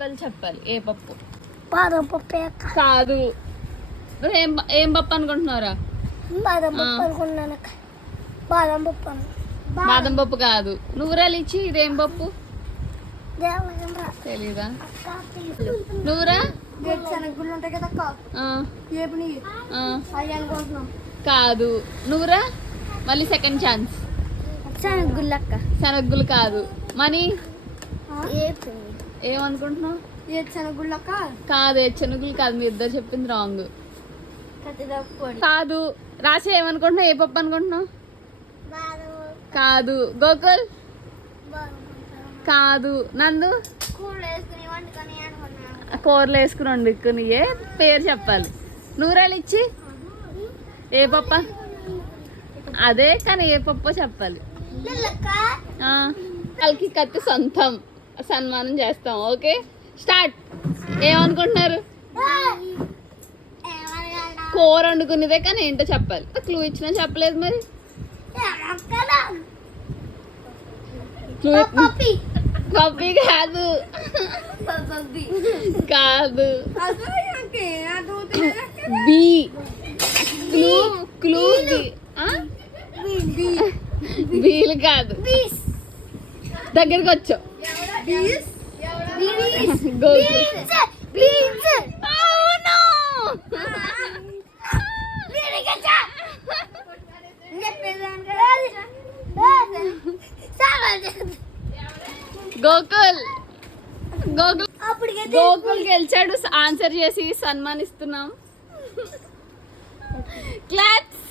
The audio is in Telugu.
చెప్పాలి ఏ పప్పు? బాదం పప్పు కాదు. నువ్వు ఏం పప్పు అనుకుంటున్నారా? బాదం పప్పు అనుకున్నాను. బాదం పప్పు బాదం పప్పు కాదు. నువ్వురా లిచ్చి, ఇదేం పప్పు తెలీదా? నువ్వురా శనగగుళ్ళు ఉంటాయి కదా కాదు. నువ్వురా మళ్ళీ సెకండ్ ఛాన్స్. శనగగుళ్ళు అక్క. శనగగులు కాదు. మనీ ఏమనుకుంటున్నావు? శనగగుళ్ళు అక్క కాదు. శనగగులు కాదు. మీ ఇద్దరు చెప్పింది రాంగ్. కాదు. రాసి ఏమనుకుంటున్నావు? ఏ పప్పు అనుకుంటున్నావు? కాదు. గోకుల్ కాదు. నందు కూరలు వేసుకుని వండుకుని ఏ పేరు చెప్పాలి. నూరాలు ఇచ్చి ఏ పప్ప? అదే కానీ ఏ పప్పో చెప్పాలి. వాళ్ళకి కత్తి సొంతం, సన్మానం చేస్తాం. Okay start. ఏమనుకుంటున్నారు? కూర వండుకునేదే కానీ ఏంటో చెప్పాలి. క్లూ ఇచ్చినా చెప్పలేదు మరి. పప్పి కాదు. కాదు. బి క్లూ బీలు కాదు. దగ్గరికి వచ్చావు. గోకుల్ గోకుల్ గెలిచాడు. ఆన్సర్ చేసి సన్మానిస్తున్నాం. క్లాప్స్.